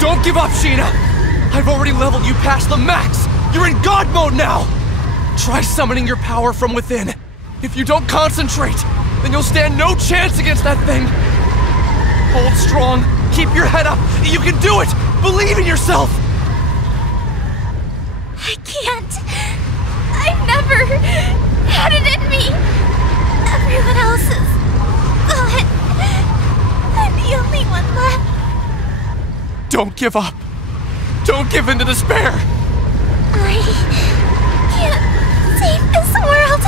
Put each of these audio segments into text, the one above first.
Don't give up, Sheena! I've already leveled you past the max! You're in God mode now! Try summoning your power from within. If you don't concentrate, then you'll stand no chance against that thing! Hold strong, keep your head up, you can do it! Believe in yourself! I can't! I've never had it in me! Everyone else is gone. I'm the only one left. Don't give up. Don't give in to despair. I can't save this world.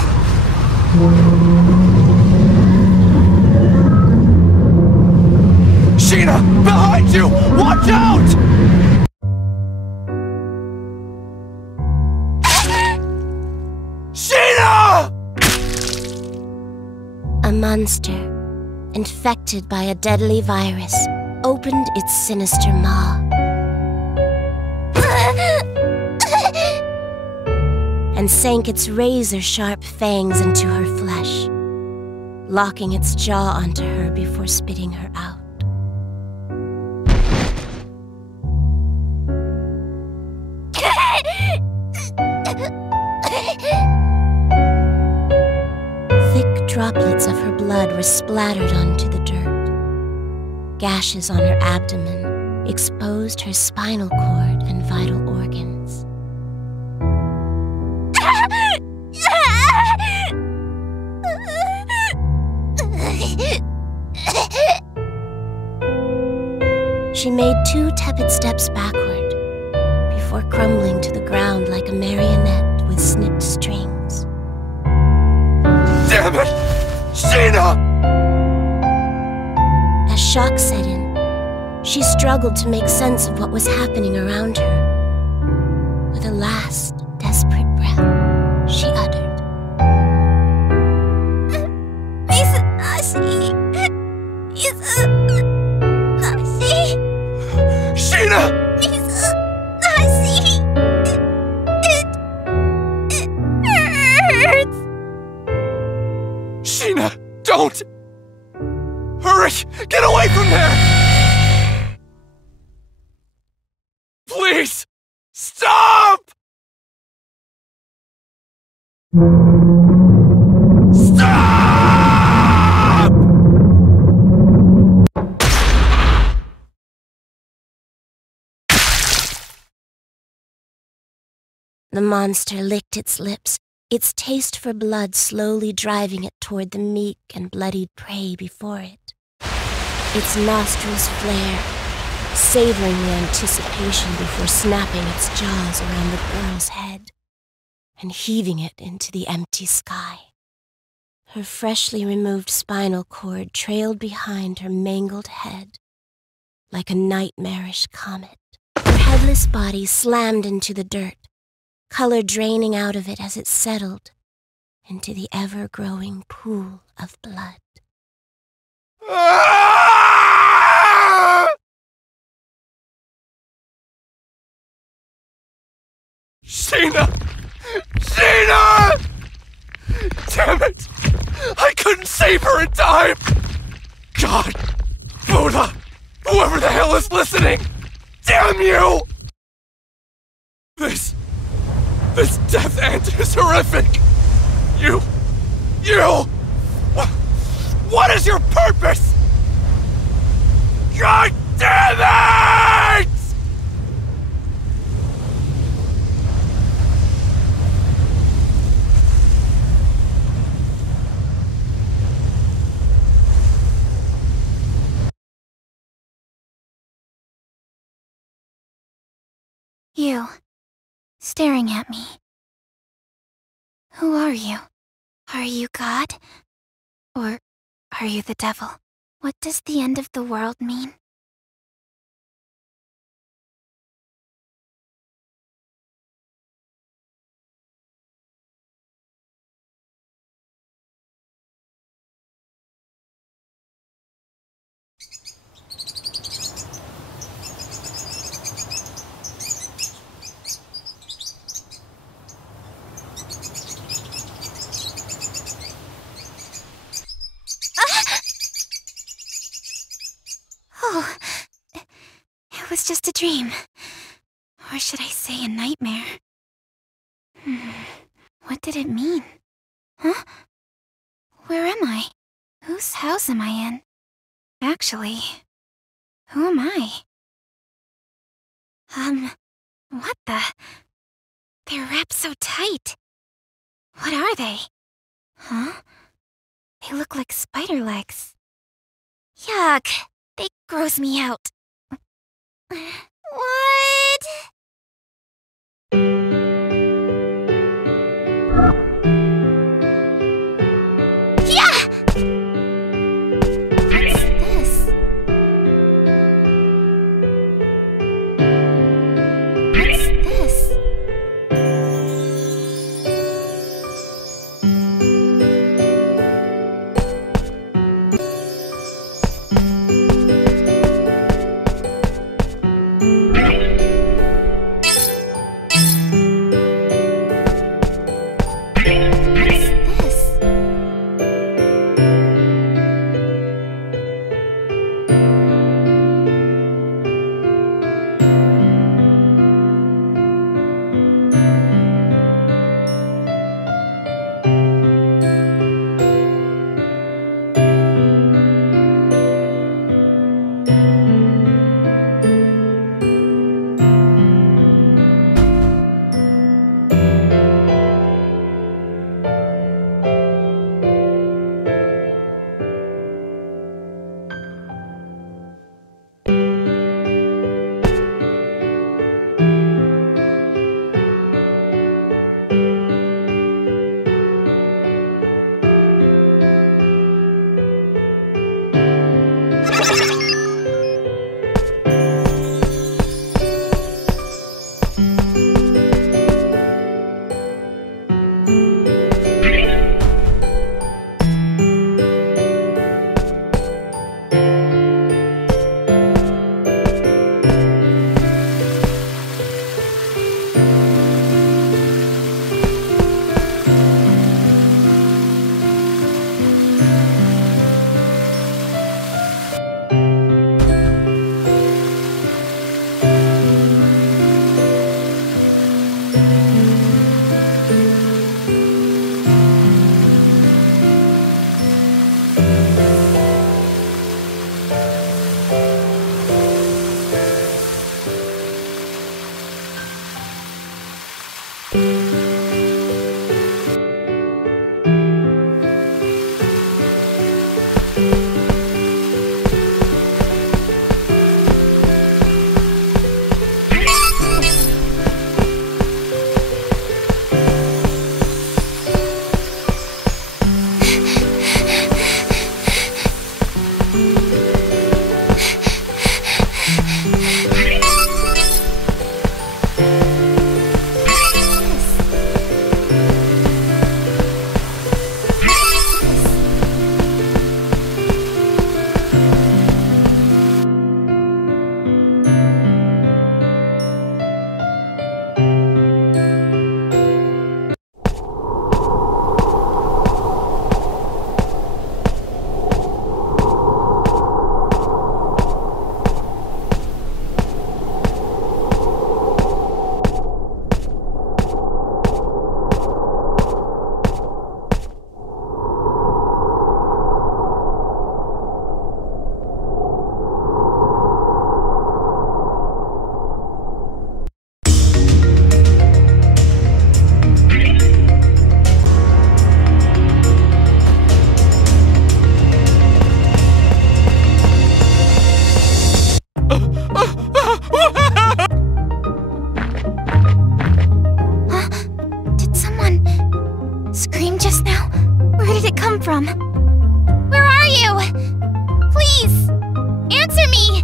Sheena, behind you! Watch out! Sheena! A monster, infected by a deadly virus, opened its sinister maw and sank its razor-sharp fangs into her flesh, locking its jaw onto her before spitting her out. Thick droplets of her blood were splattered onto the dirt. Gashes on her abdomen exposed her spinal cord and vital organs. She made 2 tepid steps backward before crumbling to the ground like a marionette with snipped strings. Damn it! Sheena! As shock set in, she struggled to make sense of what was happening around her. With a last, desperate breath, she uttered, Sheena! It hurts! Sheena, don't! Hurry! Get away from there! Please! Stop! Stop! The monster licked its lips, its taste for blood slowly driving it toward the meek and bloodied prey before it. Its nostrils flare, savoring the anticipation before snapping its jaws around the girl's head and heaving it into the empty sky. Her freshly removed spinal cord trailed behind her mangled head like a nightmarish comet. Her headless body slammed into the dirt, color draining out of it as it settled into the ever-growing pool of blood. Sheena! Sheena! Damn it! I couldn't save her in time! God! Buddha! Whoever the hell is listening! Damn you! This death end is horrific! You! What is your purpose? God damn it! You, staring at me. Who are you? Are you God? Or are you the devil? What does the end of the world mean? dream. Or should I say a nightmare? What did it mean? Huh? Where am I? Whose house am I in? Actually, who am I? What the? They're wrapped so tight. What are they? Huh? They look like spider legs. Yuck! They gross me out. What? Yeah! What's this? What's this? from? Where are you? Please, answer me!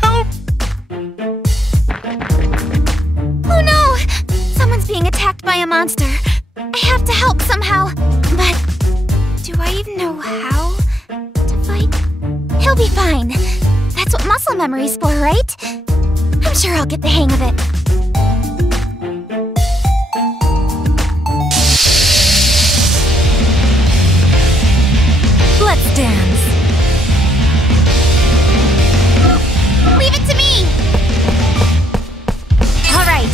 Help! Oh no! Someone's being attacked by a monster. I have to help somehow. But do I even know how to fight? He'll be fine. That's what muscle memory's for, right? I'm sure I'll get the hang of it. Let's dance. Leave it to me. All right.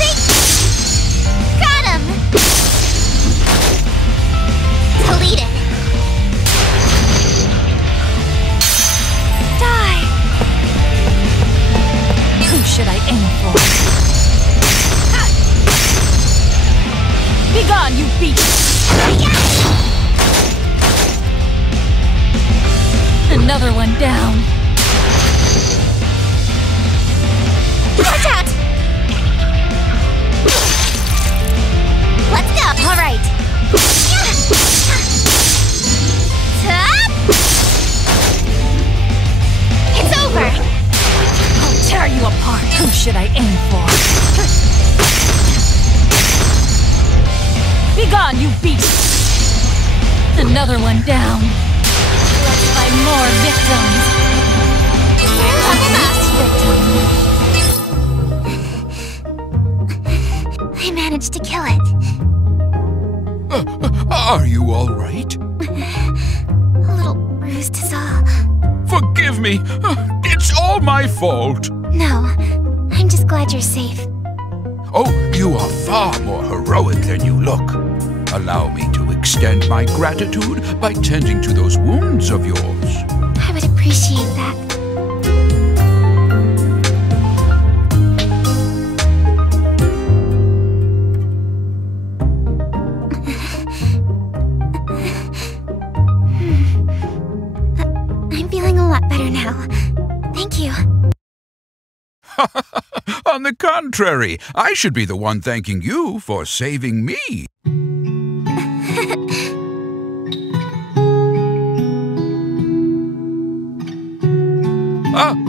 See? Got him. Deleted. Die. Who should I aim for? Be gone, you beast! Another one down. Watch out! Let's go! All right. It's over! I'll tear you apart. Who should I aim for? Be gone, you beast! Another one down. Let's find more victims. I managed to kill it. Are you all right? A little bruised is all. Forgive me. It's all my fault. No, I'm just glad you're safe. Oh, you are far more heroic than you look. Allow me to extend my gratitude by tending to those wounds of yours. I would appreciate that. I'm feeling a lot better now. Thank you. On the contrary, I should be the one thanking you for saving me.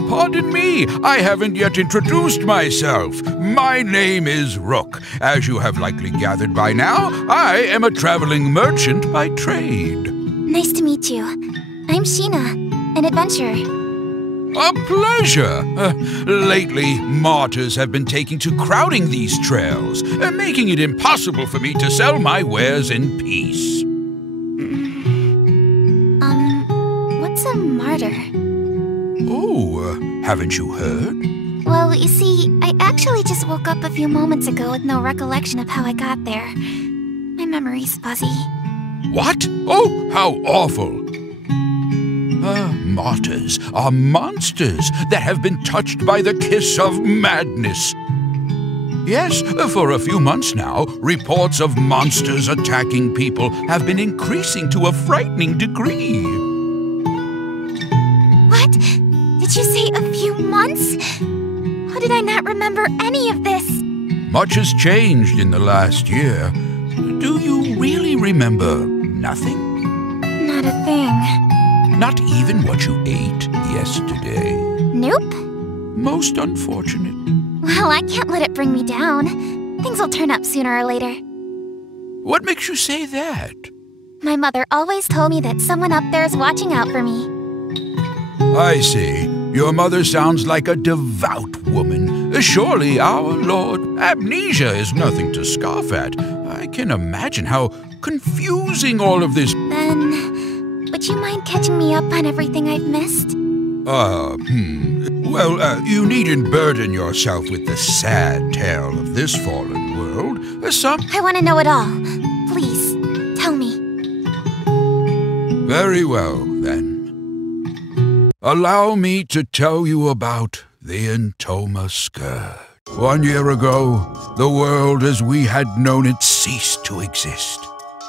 Pardon me, I haven't yet introduced myself. My name is Rook. As you have likely gathered by now, I am a traveling merchant by trade. Nice to meet you. I'm Sheena, an adventurer. A pleasure. Lately, martyrs have been taking to crowding these trails, making it impossible for me to sell my wares in peace. What's a martyr? Oh, haven't you heard? Well, you see, I actually just woke up a few moments ago with no recollection of how I got there. My memory's fuzzy. What? Oh, how awful. Martyrs are monsters that have been touched by the kiss of madness. Yes, for a few months now, reports of monsters attacking people have been increasing to a frightening degree. What? Did you say a few months? How did I not remember any of this? Much has changed in the last year. Do you really remember nothing? Not a thing. Not even what you ate yesterday? Nope. Most unfortunate. Well, I can't let it bring me down. Things will turn up sooner or later. What makes you say that? My mother always told me that someone up there is watching out for me. I see. Your mother sounds like a devout woman. Surely our Lord, amnesia is nothing to scoff at. I can imagine how confusing all of this... Then, would you mind catching me up on everything I've missed? Well, you needn't burden yourself with the sad tale of this fallen world. I want to know it all. Please, tell me. Very well, then. Allow me to tell you about the Entoma Scourge. 1 year ago, the world as we had known it ceased to exist.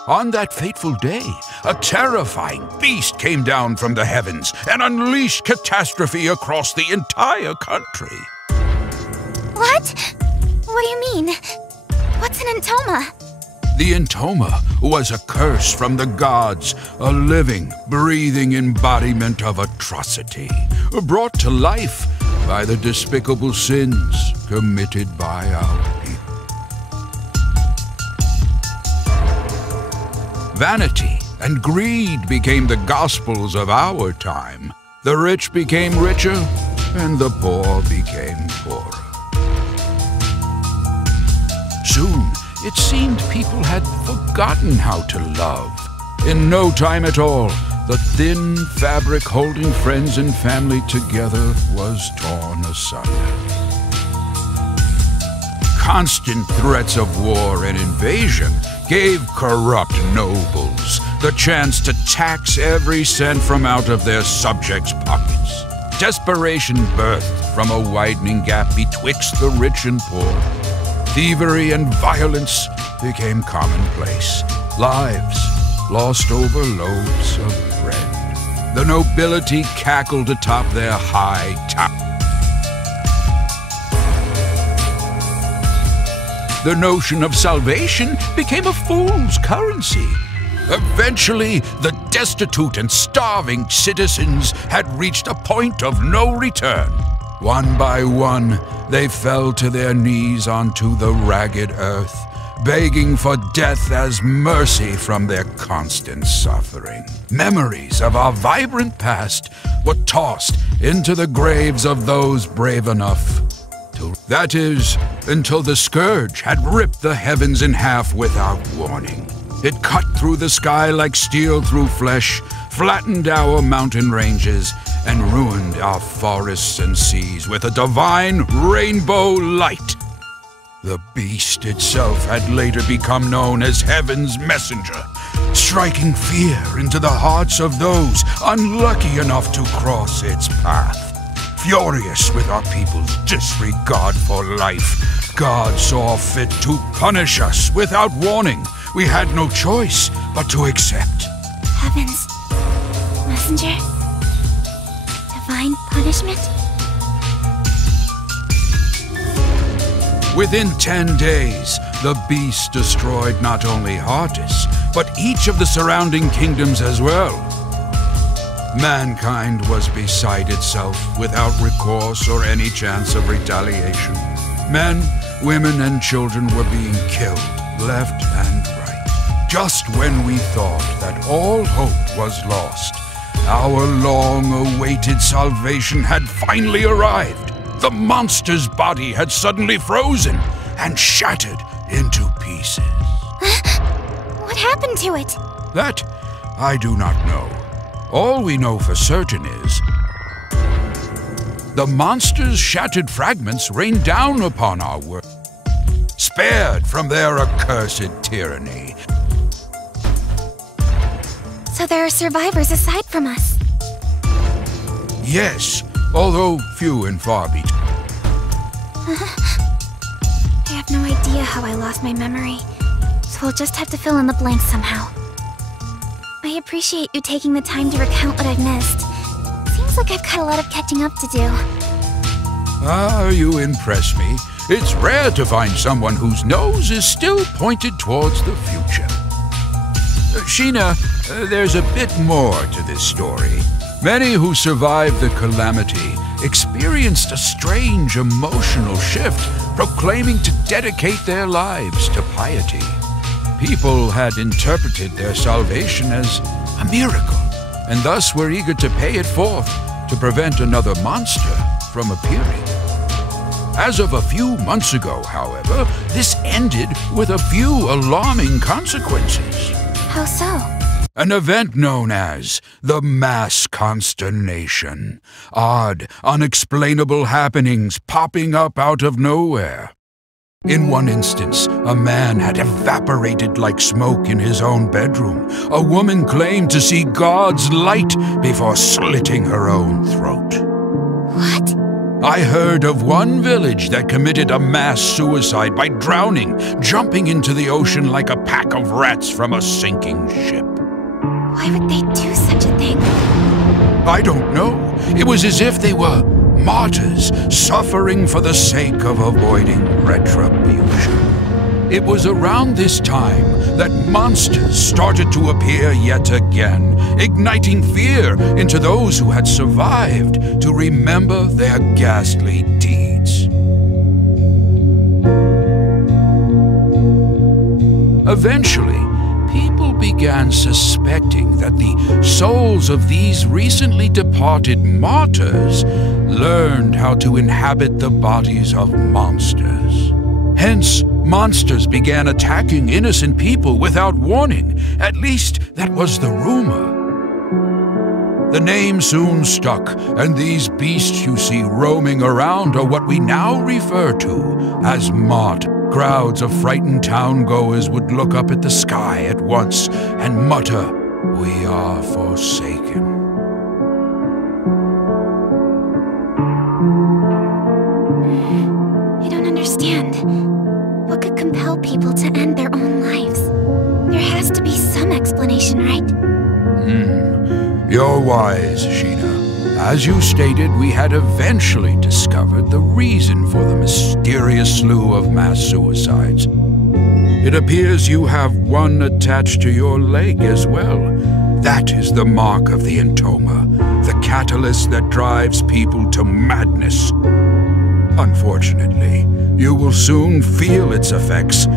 On that fateful day, a terrifying beast came down from the heavens and unleashed catastrophe across the entire country. What? What do you mean? What's an Entoma? The Entoma was a curse from the gods, a living, breathing embodiment of atrocity, brought to life by the despicable sins committed by our people. Vanity and greed became the gospels of our time. The rich became richer, and the poor became poorer. Soon, it seemed people had forgotten how to love. In no time at all, the thin fabric holding friends and family together was torn asunder. Constant threats of war and invasion gave corrupt nobles the chance to tax every cent from out of their subjects' pockets. Desperation birthed from a widening gap betwixt the rich and poor. Thievery and violence became commonplace. Lives lost over loaves of bread. The nobility cackled atop their high tower. The notion of salvation became a fool's currency. Eventually, the destitute and starving citizens had reached a point of no return. One by one, they fell to their knees onto the ragged earth, begging for death as mercy from their constant suffering. Memories of our vibrant past were tossed into the graves of those brave enough to... That is, until the scourge had ripped the heavens in half without warning. It cut through the sky like steel through flesh, flattened our mountain ranges, and ruined our forests and seas with a divine rainbow light. The beast itself had later become known as Heaven's Messenger, striking fear into the hearts of those unlucky enough to cross its path. Furious with our people's disregard for life, God saw fit to punish us without warning. We had no choice but to accept. Heaven's Messenger? Divine punishment? Within 10 days, the beast destroyed not only Hardis, but each of the surrounding kingdoms as well. Mankind was beside itself, without recourse or any chance of retaliation. Men, women, and children were being killed, left and right. Just when we thought that all hope was lost, our long-awaited salvation had finally arrived. The monster's body had suddenly frozen and shattered into pieces. What happened to it? That I do not know. All we know for certain is the monster's shattered fragments rained down upon our world, spared from their accursed tyranny. So there are survivors aside from us? Yes, although few and far between. I have no idea how I lost my memory, so we'll just have to fill in the blanks somehow. I appreciate you taking the time to recount what I've missed. Seems like I've got a lot of catching up to do. Ah, you impress me. It's rare to find someone whose nose is still pointed towards the future. Sheena, there's a bit more to this story. Many who survived the calamity experienced a strange emotional shift, proclaiming to dedicate their lives to piety. People had interpreted their salvation as a miracle, and thus were eager to pay it forth to prevent another monster from appearing. As of a few months ago, however, this ended with a few alarming consequences. How so? An event known as the mass consternation. Odd, unexplainable happenings popping up out of nowhere. In one instance, a man had evaporated like smoke in his own bedroom. A woman claimed to see God's light before slitting her own throat. What? I heard of one village that committed a mass suicide by drowning, jumping into the ocean like a pack of rats from a sinking ship. Why would they do such a thing? I don't know. It was as if they were martyrs, suffering for the sake of avoiding retribution. It was around this time that monsters started to appear yet again, igniting fear into those who had survived to remember their ghastly deeds. Eventually, people began suspecting that the souls of these recently departed martyrs learned how to inhabit the bodies of monsters. Hence, monsters began attacking innocent people without warning. At least, that was the rumor. The name soon stuck, and these beasts you see roaming around are what we now refer to as Mott. Crowds of frightened town-goers would look up at the sky at once and mutter, "We are forsaken." I don't understand. What could compel people to end their own lives? There has to be some explanation, right? You're wise, Sheena. As you stated, we had eventually discovered the reason for the mysterious slew of mass suicides. It appears you have one attached to your leg as well. That is the mark of the Entoma, the catalyst that drives people to madness. Unfortunately, you will soon feel its effects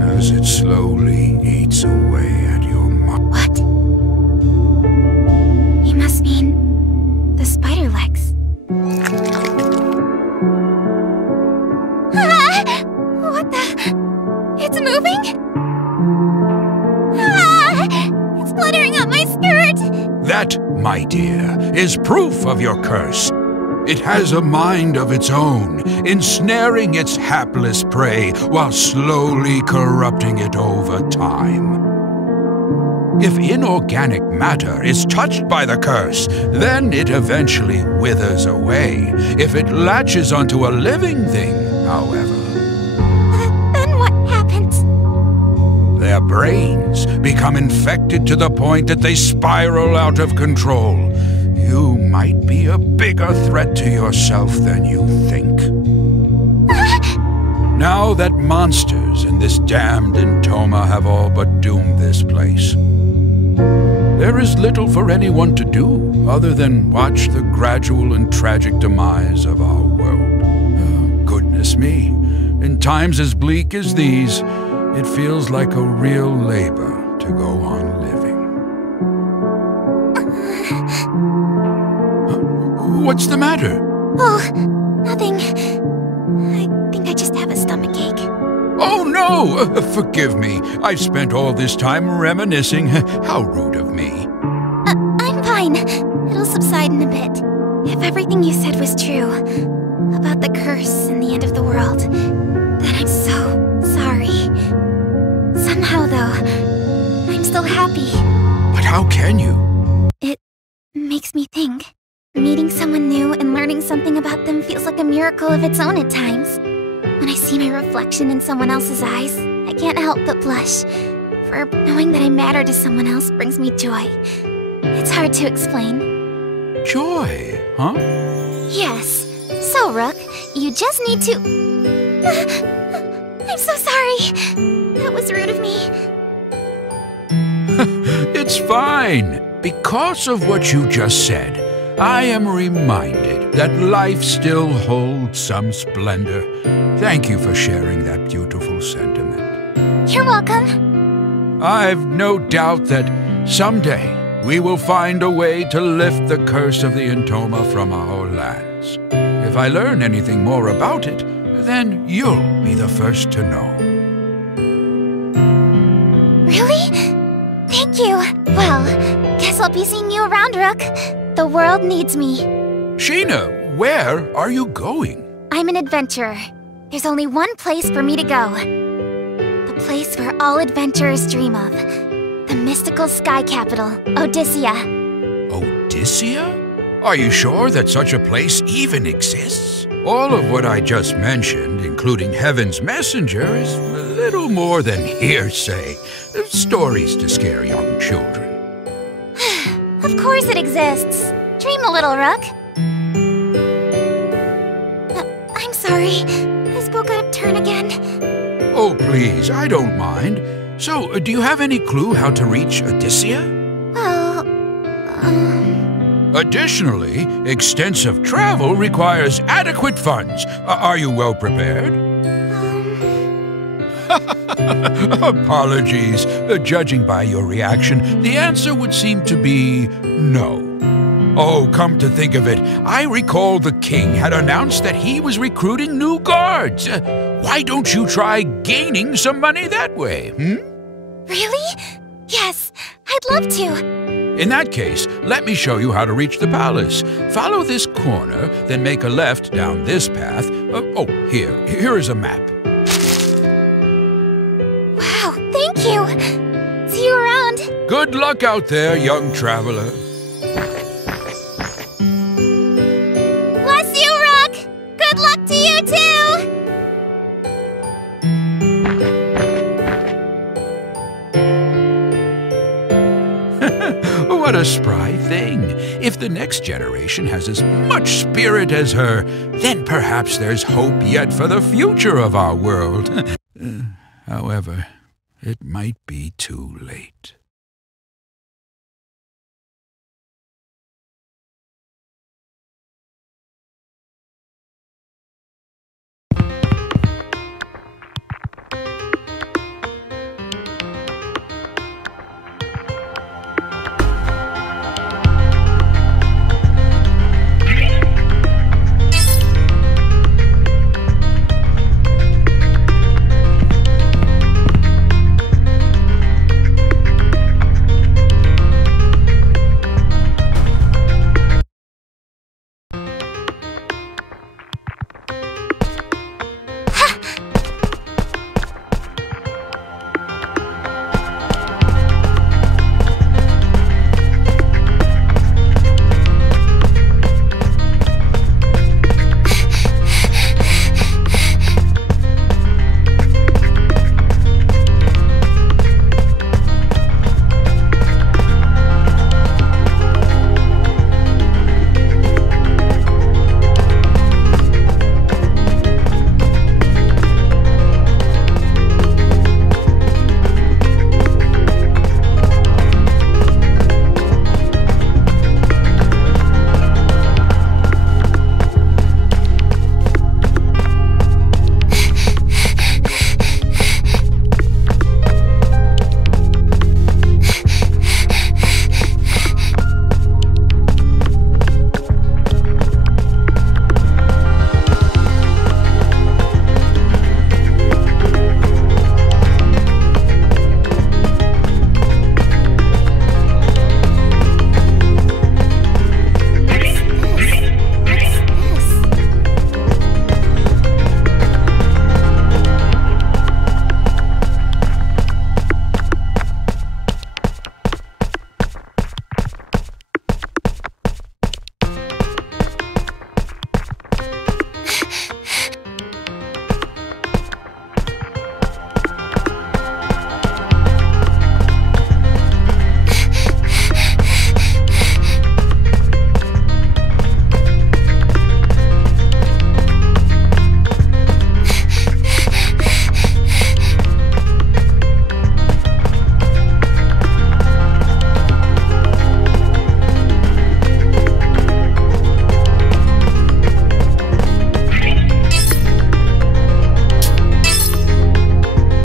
as it slowly eats away at your mind. What? You must mean the spider legs. Ah! What the? It's moving? Ah! It's fluttering up my skirt! That, my dear, is proof of your curse. It has a mind of its own, ensnaring its hapless prey while slowly corrupting it over time. If inorganic matter is touched by the curse, then it eventually withers away. If it latches onto a living thing, however, Then what happens? their brains become infected to the point that they spiral out of control. You might be a bigger threat to yourself than you think. Now that monsters in this damned Entoma have all but doomed this place, there is little for anyone to do other than watch the gradual and tragic demise of our world. Goodness me, in times as bleak as these, it feels like a real labor to go on living. What's the matter? Oh, nothing. I think I just have a stomachache. Oh no! Forgive me. I've spent all this time reminiscing. How rude of me. I'm fine. It'll subside in a bit. If everything you said was true, about the curse and the end of the world, then I'm so sorry. Somehow, though, I'm still happy. But how can you? It makes me think. Meeting someone new and learning something about them feels like a miracle of its own at times. When I see my reflection in someone else's eyes, I can't help but blush. For knowing that I matter to someone else brings me joy. It's hard to explain. Joy, huh? Yes. So, Rook, you just need to... I'm so sorry. That was rude of me. It's fine. Because of what you just said, I am reminded that life still holds some splendor. Thank you for sharing that beautiful sentiment. You're welcome. I've no doubt that someday we will find a way to lift the curse of the Entoma from our lands. If I learn anything more about it, then you'll be the first to know. Really? Thank you. Well, guess I'll be seeing you around, Rook. The world needs me. Sheena, where are you going? I'm an adventurer. There's only one place for me to go. The place where all adventurers dream of. The mystical sky capital, Odyssea. Odyssea? Are you sure that such a place even exists? All of what I just mentioned, including Heaven's Messenger, is a little more than hearsay. Stories to scare young children. Of course it exists. Dream a little, Rook. I'm sorry. I spoke out of turn again. Oh, please, I don't mind. So, do you have any clue how to reach Odyssea? Well, Additionally, extensive travel requires adequate funds. Are you well prepared? Apologies. Judging by your reaction, the answer would seem to be no. Oh, come to think of it, I recall the king had announced that he was recruiting new guards. Why don't you try gaining some money that way, Really? Yes, I'd love to. In that case, let me show you how to reach the palace. Follow this corner, then make a left down this path. Here is a map. Wow, thank you. See you around. Good luck out there, young traveler. Bless you, Rook. Good luck to you, too. What a spry thing. If the next generation has as much spirit as her, then perhaps there's hope yet for the future of our world. However, it might be too late.